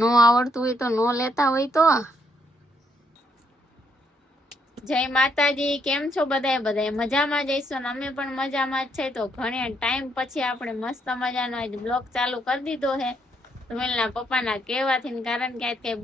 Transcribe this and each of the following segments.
નો આવડતું હોય તો નો લેતા હોય તો. જય માતાજી, કેમ છો બધાય? બધાય મજામાં જઈશું ને અમે પણ મજામાં જ છે. તો ઘણે ટાઈમ પછી આપણે મસ્ત મજાનો બ્લોગ ચાલુ કરી દીધો છે ધુમેલના પપ્પાના કહેવાથી, કારણ કે આજ કઈ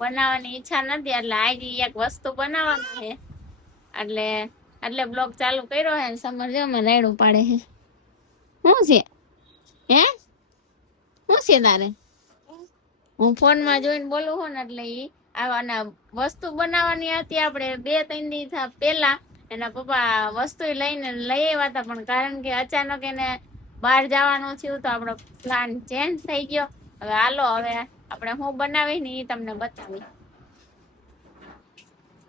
બનાવવાની ઈચ્છા નથી એટલે આજે એક વસ્તુ બનાવવાનું છે એટલે બ્લોગ ચાલુ કર્યો હે. સમજો અમે રાયડું પાડે છે. શું છે હે? શું છે તારે? હું ફોન માં જોઈને બોલું છું ને એટલે ઈ આવાના વસ્તુ બનાવવાની હતી. આપણે 2-3 દિવસ પેલા એના પપ્પા વસ્તુ લઈને લઈ આવ્યા હતા, પણ કારણ કે અચાનક એને બહાર જવાનું થયું તો આપણો પ્લાન ચેન્જ થઈ ગયો. હવે હાલો, હવે આપણે હું બનાવી ને એ તમને બતાવી.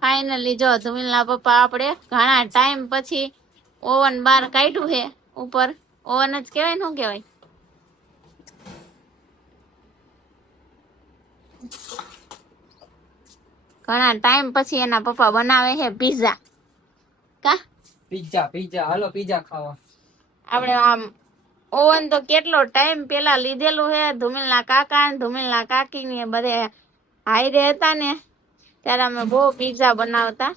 ફાઈનલી જો ધુમિલના પપ્પા આપણે ઘણા ટાઈમ પછી ઓવન બહાર કાઢ્યું છે. ઉપર ઓવન જ કેવાય ને, શું કેવાય? ઘણા ટાઈમ પછી એના પપ્પા બનાવે છે પીઝા. કા પીઝા હાલો પીઝા ખાવા. આપણે આમ ઓવન તો કેટલો ટાઈમ પેલા લીધેલું છે. ધુમિલના કાકા ને ધુમિલના કાકી ને બધે હાઈરે હતા ને ત્યારે અમે બહુ પીઝા બનાવતા,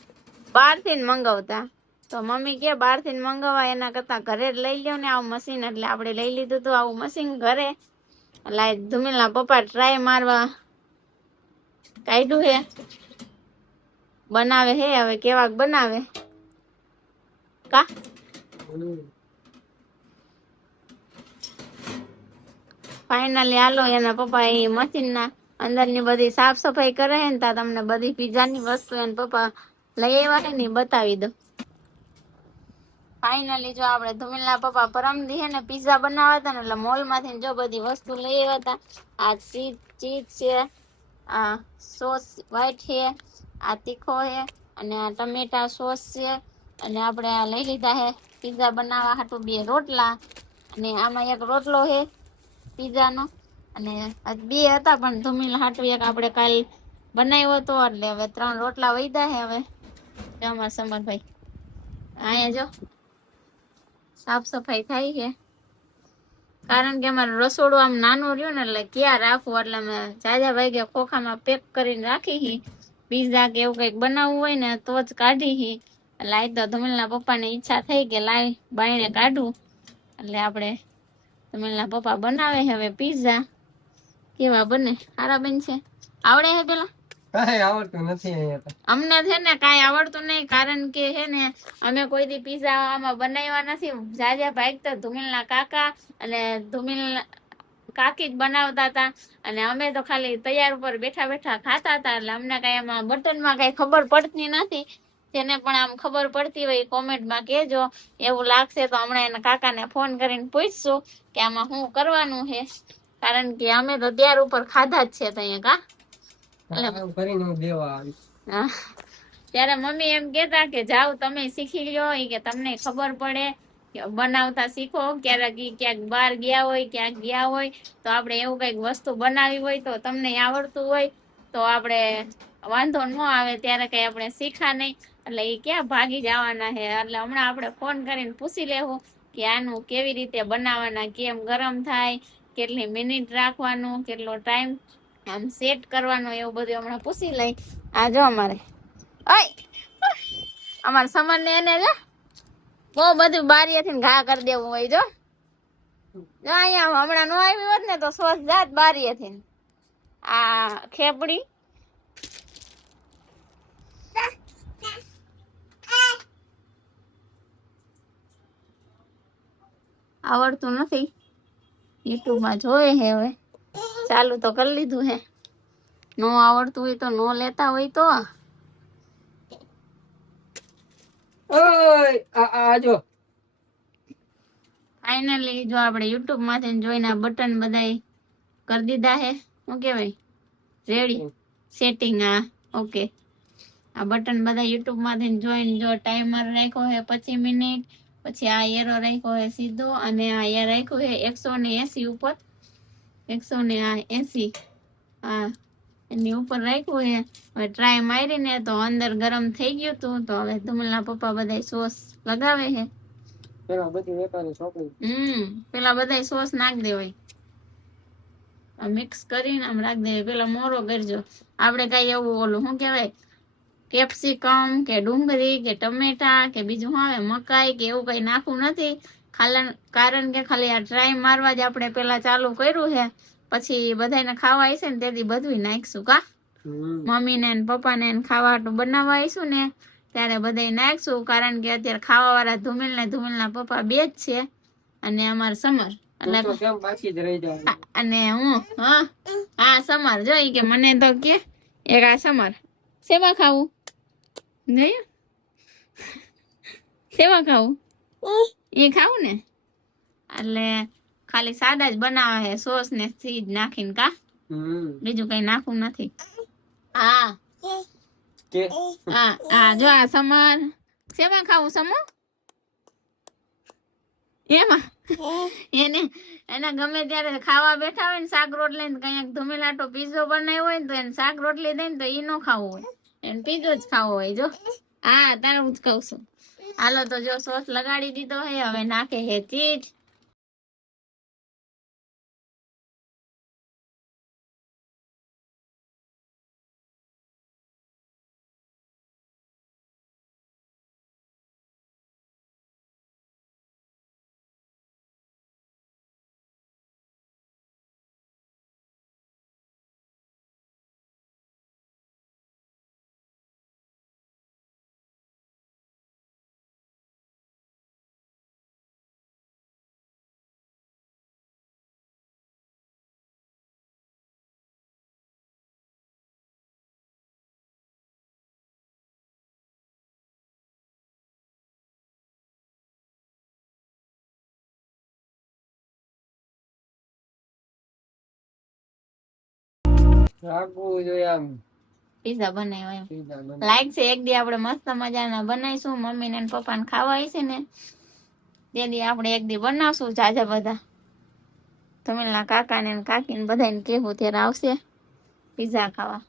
બહારથી ને મંગાવતા. તો મમ્મી કે બહારથી મંગાવવા એના કરતા ઘરે જ લઈ લ્યો ને આવું મશીન. એટલે આપણે લઈ લીધું હતું આવું મશીન ઘરે. એટલે ધુમિલના પપ્પા ટ્રાય મારવા કાઢ્યું હે, બનાવે હે. હવે કેવાક બનાવે કા ફાઈનલી હાલો, એના પપ્પા એ મશીન ના અંદર ની બધી સાફ સફાઈ કરે ને તા તમને બધી પીઝા ની વસ્તુ એના પપ્પા લઈ આવ્યા ને બતાવી દો. ફાઈનલી જો આપણે ધુમિલના પપ્પા પરમ દી ને પીઝા બનાવ્યા હતા ને એટલે મોલ માંથી જો બધી વસ્તુ લઈ આવ્યા હતા. આ ચીઝ છે, આ સોસ વ્હાઈટ છે, આ તીખો છે, અને આ ટમેટા સોસ છે. અને આપણે આ લઈ લીધા છે પીઝા બનાવવા હાટુ 2 રોટલા, અને આમાં એક રોટલો છે પીઝા નો. અને 2 હતા પણ ધુમિલ હાટુ એક આપણે કાલ બનાવ્યો હતો એટલે હવે 3 રોટલા વધ્યા છે. હવે જમા સમરભાઈ અહીંયા જો સાફ સફાઈ થાય છે, કારણ કે અમારું રસોડું આમ નાનું રહ્યું ને એટલે ક્યાં રાખવું, એટલે અમે જાજા ભાગે ખોખામાં પેક કરીને રાખી. પીઝા કે એવું કઈક બનાવવું હોય ને તો જ કાઢી. એટલે આજ તો ધુમિલના પપ્પાની ઈચ્છા થઈ કે લાય બાયણે કાઢું. એટલે આપણે ધુમિલના પપ્પા બનાવે હવે પીઝા. કેવા બને? સારા બન છે? આવડે છે પેલા? કાંઈ આવડતું નથી અહીંયા તો. અમને છે ને કાંઈ આવડતું નહીં, કારણ કે છે ને અમે કોઈ દી પીઝા આમાં બનાવ્યા નથી. જાજા ભાગ તો ધુમિલના કાકા અને ધુમિલ કાકી જ બનાવતા હતા, અને અમે તો ખાલી તૈયાર ઉપર બેઠા બેઠા ખાતા હતા. એટલે અમને કઈ એમાં બટનમાં કઈ ખબર પડતી નથી. જેને પણ આમ ખબર પડતી હોય કોમેન્ટમાં કહેજો. એવું લાગશે તો હમણાં એના કાકાને ફોન કરીને પૂછશું કે આમાં શું કરવાનું છે, કારણ કે અમે તો ત્યાર ઉપર ખાધા જ છે ત્યાં. કા કરીને હું દેવા આવીશ. ત્યારે મમ્મી એમ કેતા કે જાઓ તમે શીખી લ્યો, કે તમને ખબર પડે બનાવતા શીખો. ક્યાંક બહાર ગયા હોય, ક્યાંક ગયા હોય તો આપણે એવું કઈક વસ્તુ બનાવી હોય તો તમને આવડતું હોય તો આપણે વાંધો ન આવે. ત્યારે કઈ આપણે શીખા નહીં એટલે એ ક્યાં ભાગી જવાના છે. એટલે હમણાં આપણે ફોન કરીને પૂછી લેવું કે આનું કેવી રીતે બનાવવાના, કેમ ગરમ થાય, કેટલી મિનિટ રાખવાનું, કેટલો ટાઈમ આમ સેટ કરવાનું, એવું બધું હમણાં પૂછી લઈ. આ જો અમારે સમર ને એને બહુ બધું બારીએથી ઘા કરી દેવું હોય. જો અહીંયા હમણાં નો આવી હોત ને તો સોસ જાત બારીએથી. આ ખેપડી આવડતું નથી, યુટ્યુબમાં જોવે હે. હવે ચાલુ તો કરી લીધું હે. નો આવડતું હોય તો નો લેતા હોય તો. ઓય આ જો ફાઇનલી જો આપણે યુટ્યુબ માંથી જોઈને બટન બધાય કરી દીધા હે. શું કેવાય? Ready setting. આ ઓકે. આ બટન બધા યુટ્યુબ માંથી જોઈને જો ટાઈમર રાખ્યો હે 25 મિનિટ, પછી આ એરો રાખ્યો હે સીધો, અને આ એ રાખ્યો હે 180 ઉપર, 180 હા એની ઉપર રાખ્યું હે. હવે ટ્રાય મારીને તો અંદર ગરમ થઈ ગયું હતું. તો હવે ધુમલના પપ્પા બધા સોસ લગાવે છે. પેલા બધી વેપારી છોકરી પેલા બધા સોસ નાખ દેવાય. મિક્સ કરીને આમ રાખી દેવી. પેલા મોરો કરજો. આપણે કઈ એવું ઓલું શું કહેવાય કેપ્સિકમ કે ડુંગળી કે ટમેટા કે બીજું શું આવે મકાઈ કે એવું કઈ નાખવું નથી. કારણ કે ખાલી આ ટ્રાય મારવા જ આપણે પેલા ચાલુ કર્યું છે. પછી બધાને ખાવા હશે ને તેથી બધું નાખશું કા મમ્મીને ને પપ્પાને ખાવાનું બનાવવા આવીશું ને ત્યારે બધા નાખશું. કારણ કે અત્યારે ખાવા વાળા ધુમિલ ને ધુમિલના પપ્પા બે જ છે અને અમાર સમર અને હું હા સમર જો કે મને તો કે એક આ સમર શેમાં ખાવું નહીં શેમાં ખાવું એ ખાવું ને એટલે ખાલી સાદા જ બનાવે છે સોસ ને ચીઝ નાખીને કા બીજું કઈ નાખવું નથી. હા હા જો આ સમર શેમાં ખાવું સમો એમાં એને ગમે ત્યારે ખાવા બેઠા હોય ને શાક રોટલી ને કઈક ધુમેલાટો પીઝો બનાવ્યો હોય ને તો એને શાક રોટલી દે ને તો ઈ નો ખાવું હોય એને પીઝો જ ખાવો હોય. જો હા તારું જ કઉ છું. હાલો તો જો સોસ લગાડી દીધો હે હવે નાખે હે ચીઝ. પીઝા બનાવ્યો એમ લાઈક છે. એક દી આપણે મસ્ત મજાના બનાવીશું. મમ્મી ને પપ્પા ને ખાવા હશે ને તે દી આપણે એક દી બનાવશું. જાજા બધા તમિલના કાકા ને કાકી ને બધાને કેવું ત્યારે આવશે પીઝા ખાવા.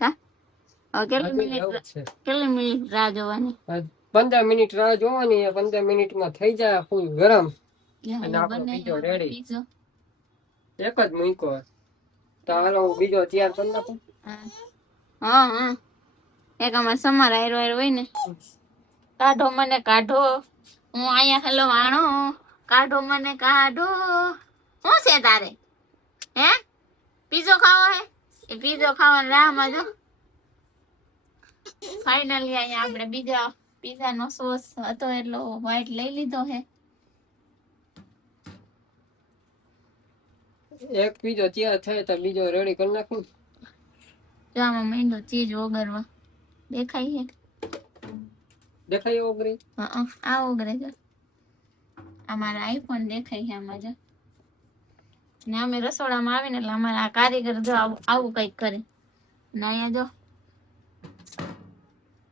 કા કેટલી મિનિટ રાહ જોવાની 15 મિનિટ રાહ જોવાની. 15 મિનિટમાં થઈ જાય ફૂલ ગરમ અને આપણો પીઝો રેડી. એક જ મૂક્યો તો હાલો હું બીજો તૈયાર કરી નાખું. હા એક અમાર સમાર આયરો હોય ને કાઢો મને કાઢો હું અહીંયા હેલો આણો કાઢો મને કાઢો. શું છે તારે હે પીઝો ખાવો હે એ પીઝો ખાવાની રાહમાં જો. ફાઇનલી અહીંયા આપણે બીજા પીઝા નો સોસ હતો એટલો વ્હાઈટ લઈ લીધો હે. એક પીઝો તૈયાર થાય તો બીજો રેડી કરી નાખું. જો આમાં મહિનો ચીઝ ઓગળવા દેખાય છે. દેખાય ઓગળી આ ઓગળે છે. અમારા આઈફોન દેખાય છે આમાં જો. ને અમે રસોડામાં આવીને એટલે અમારા આ કારીગર જો આવું કઈક કરે ને અહીંયા જો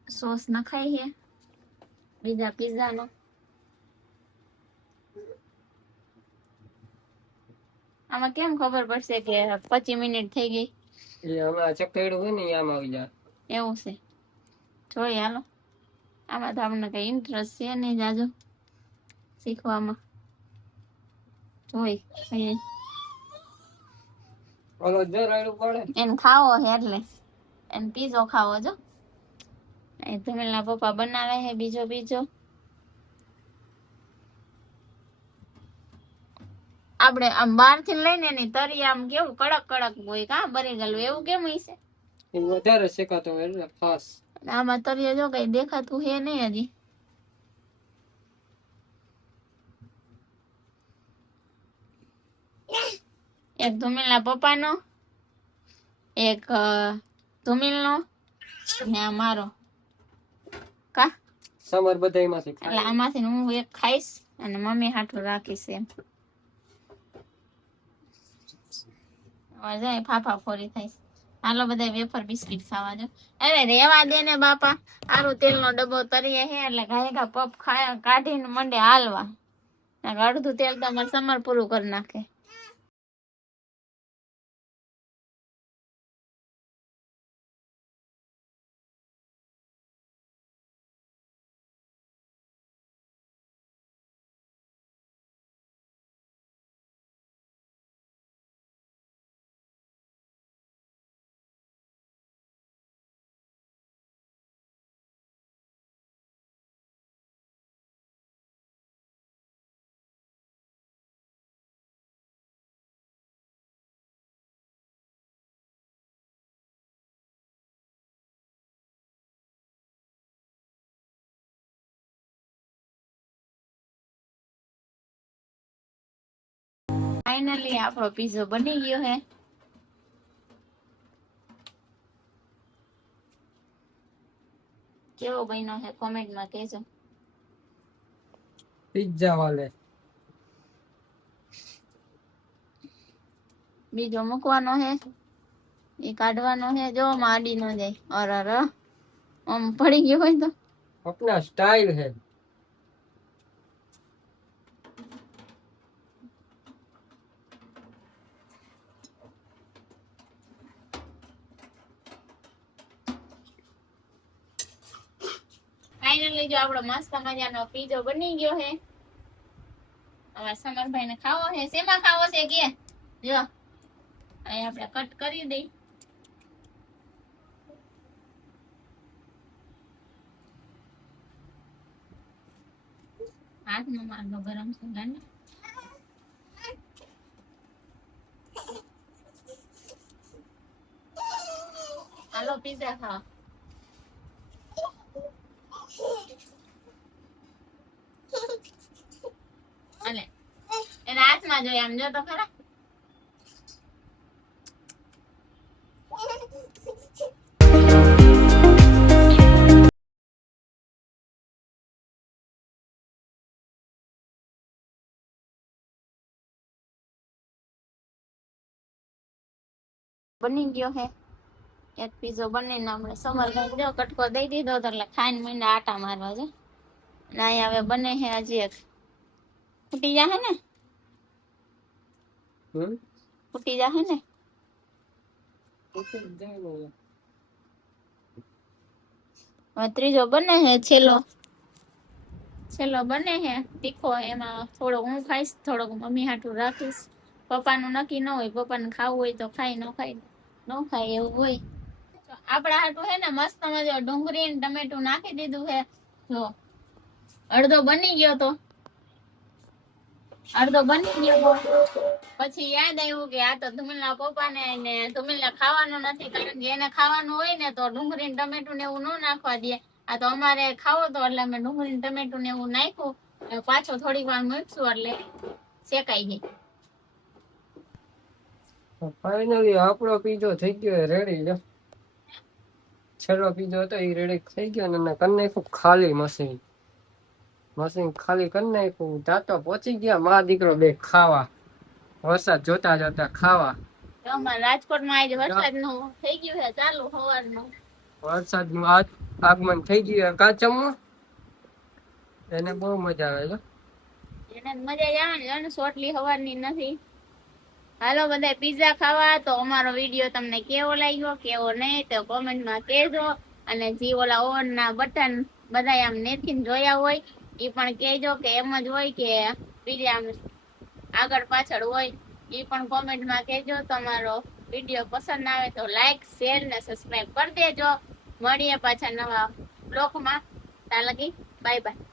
સોસ નખાય છે બીજા પીઝા નો. આમાં કેમ ખબર પડશે કે 25 મિનિટ થઈ ગઈ? એ હમણાં ચકડ્યું હોય ને આમ આવી જાય એવું છે. જોઈએ હાલો. આમાં તો આપણને કઈ ઇન્ટરેસ્ટ છે નહીં જાજો શીખવામાં. જોઈ ઓલો જો રાડું પડે એને ખાવો છે એટલે એને પીઝો ખાવો જો. એ ધમેલના પપ્પા બનાવે છે બીજો પીઝો. આપણે આમ બહાર થી લઈને એની તરી આમ કેવું કડક કડક હોય કા બરી ગયેલું એવું કેમ હશે? એ વધારે શેકાતો હોય એટલે ખાસ. આમાં તરીએ જો કઈ દેખાતું છે નહીં હજી. એક ધુમિલના પપ્પાનો એક ધુમિલનો ને આ મારો કા સમર બધા એમાંથી ખાય. એટલે આમાંથી હું એક ખાઈશ અને મમ્મી હાટું રાખીશ એમ. હવે જાય ફાફા ફોરી થાય. હાલો બધા વેફર બિસ્કિટ ખાવા જો. અરે રેવા દે ને બાપા, આરું તેલનો ડબ્બો તરીએ હે એટલે ઘાયકા પપ કાઢીને મંડે હાલવા. અડધું તેલ તો અમારે સમર પૂરું કરી નાખે. ફાઇનલી આપણો પીઝો બની ગયો હે. કેવો બન્યો હે કોમેન્ટમાં કહેજો. પિઝા વાલે બીજો મૂકવાનો હે, એ કાઢવાનો હે. જો માડી ન જાય. અરર આમ પડી ગયો હોય તો अपना स्टाइल है. ફાઇનલી જો આપણો મસ્ત મજાનો પીઝો બની ગયો હે. હવે સમરભાઈ ને ખાવો હે. શેમાં ખાવો છે કે જો અહીં આપણે કટ કરી દઈ. હાથમાં મારનો ગરમ છે ગાંડા. હાલો પીઝા ખાવા. અને એના હાથમાં જોઈએ આમ જો તો ખરા. બની ગયો હે એક પીઝો બનીને આપણે સમરભાઈ જો કટકો દઈ દીધો તો એટલે ખાઈને મીંડા આટા મારવા છે. અને અહીંયા હવે બને હે હજી એક. ફૂટી જાહે ને, ફૂટી જાહે ને. હવે ત્રીજો બને હે, છેલ્લો બને હે તીખો. એમાં થોડોક હું ખાઈશ, થોડોક મમ્મી હાટું રાખીશ. પપ્પાનું નક્કી ન હોય, પપ્પાને ખાવું હોય તો ખાય, ન ખાય ન ખાય એવું હોય. આપડા હાટું હે ને મસ્ત મજા ડુંગળી ને ટમેટું નાખી દીધું હે. જો અડધો બની ગયો તો, પછી યાદ આવ્યું કે આ તો ધુમિલના પપ્પાને ને ધુમિલને ખાવાનું નથી, કારણ કે એને ખાવાનું હોય ને તો ડુંગળી ને ટમેટું ને એવું ન નાખવા દે. આ તો અમારે ખાવો તો એટલે અમે ડુંગળી ને ટમેટું ને એવું નાખ્યું. પાછો થોડીક વાર મૂકશું એટલે શેકાઈ જાય. ફાઇનલી આપણો પીઝો થઈ ગયો રેડી. જો છેલ્લો પીઝો હતો એ રેડી થઈ ગયો અને કરી નાખ્યું ખાલી મશીન ખાલી કરી નાખ્યું. તાતો પહોંચી ગયા મા દીકરો બે ખાવા, વરસાદ જોતા જોતા ખાવા. રાજકોટમાં આજે વરસાદનું થઈ ગયું છે ચાલુ સવારનું. વરસાદનું આગમન થઈ ગયું કાચમમાં. એને બહુ મજા આવે છે. એને મજા જ આવે ને, સોટલી સવારની નથી. હાલો બધા પીઝા ખાવા. તો અમારો વિડીયો તમને કેવો લાગ્યો કેવો નહીં તો કોમેન્ટમાં કહેજો. અને જે ઓલા ઓન ના બટન બધા આમ નેથી જોયા હોય એ પણ કહેજો કે એમ જ હોય કે બીજા આમ આગળ પાછળ હોય એ પણ કોમેન્ટમાં કહેજો. તમારો વિડીયો પસંદ આવે તો લાઈક શેર ને સબસ્ક્રાઈબ કરી દેજો. મળીએ પાછા નવા બ્લોગમાં. ત્યાં લગી બાય બાય.